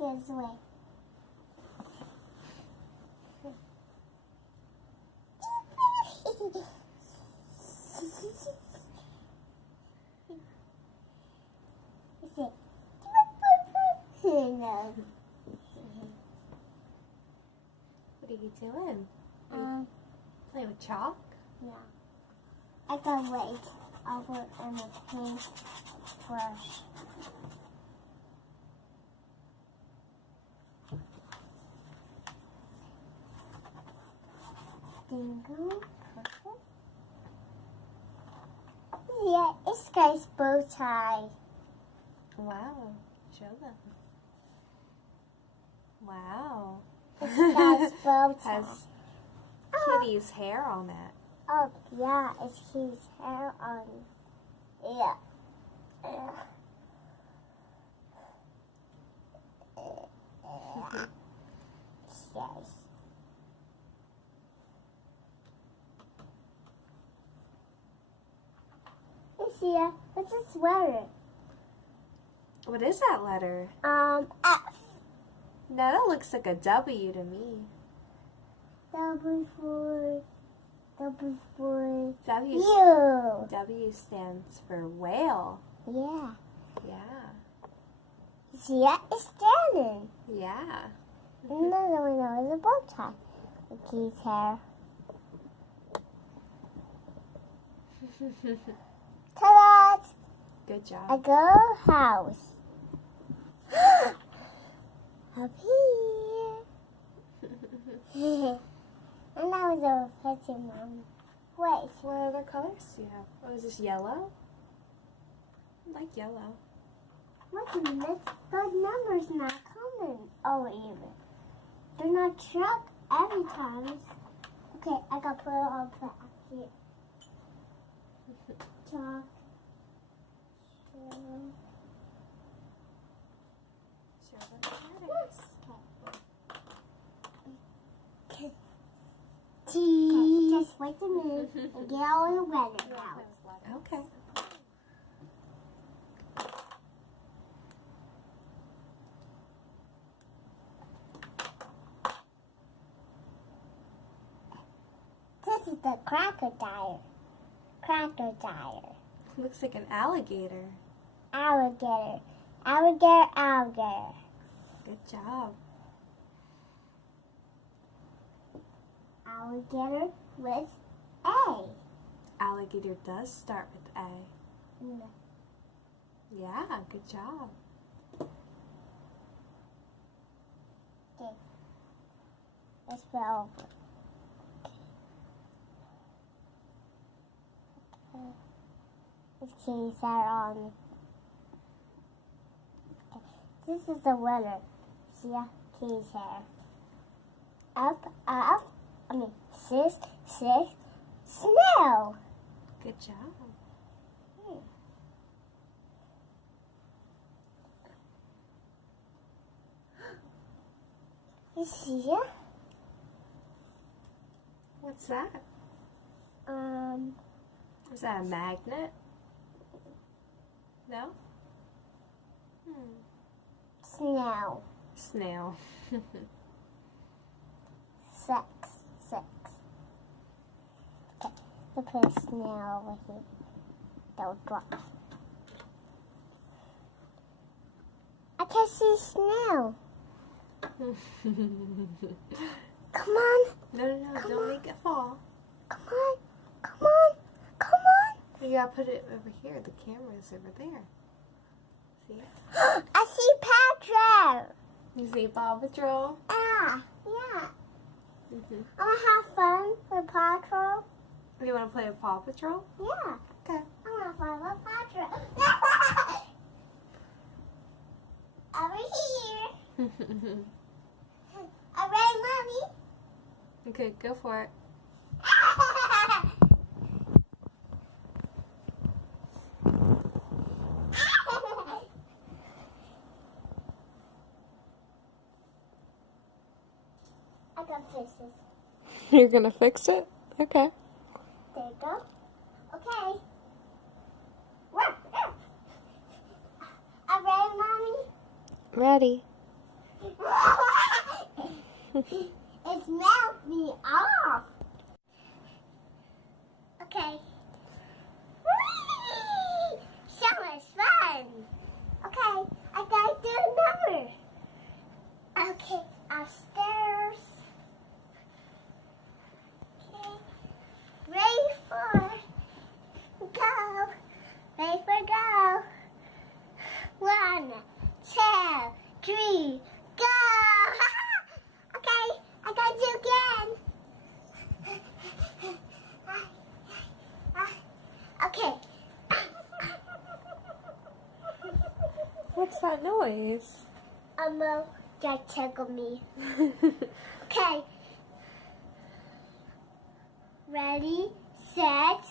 this way. No. What are you doing? Playing with chalk? Yeah. I can wait. I'll put in a paint brush. Dingo. Purple. Yeah, it's guy's bow tie. Wow. Show them. Wow. This guy's bow tie. Has Kitty's hair on it. Oh, yeah, it's his hair on. Yeah. Yes. Lucia, what's a sweater? What is that letter? F. No, that looks like a W to me. W for W. you. W stands for whale. Yeah. Yeah. See, it's standing. Yeah. Another one is a bow tie. With his hair. Ta-da! Good A job. girl house. Up here. And that was a picture, Mom. Wait. What other colors do you have? Oh, is this yellow? I like yellow. Wait a minute. Those numbers not coming. Oh, even. They're not struck every time. Okay, I got put it on back here. Chalk. Show them the letters. Okay, just wait a minute and get all the weather out. Okay. This is the crocodile. Crocodile. Looks like an alligator. Alligator. Alligator, alligator. Good job. Alligator with A. Alligator does start with A. No. Yeah, good job. Okay. Let's spell over. Okay. Let's change that on. Okay. This is the weather. See ya? Change hair. Up, up. Sis, snow. Good job. You see ya? What's that? Is that a magnet? No? Snow. Snail. Six. Okay, we'll put a snail over here. Don't drop. I can see snail. Come on. No, don't make it fall. Come on. You gotta put it over here. The camera's over there. See? I see Patrick. You see PAW Patrol? Yeah. I want to have fun with Patrol. You wanna play with PAW Patrol? Yeah. Okay. I want to have fun with Patrol. Over here. All right, Mommy. Okay, go for it. I got fixes. You're gonna fix it? Okay. There you go. Okay. All right, Mommy. Ready. It melted me off. Okay. Whee! So much fun. Okay, I gotta do another. Okay, upstairs. Okay. Ready for go. Ready for go. 1, 2, 3, go. Okay, I gotta do again. Okay. What's that noise? That tickled me. Okay. Ready, set,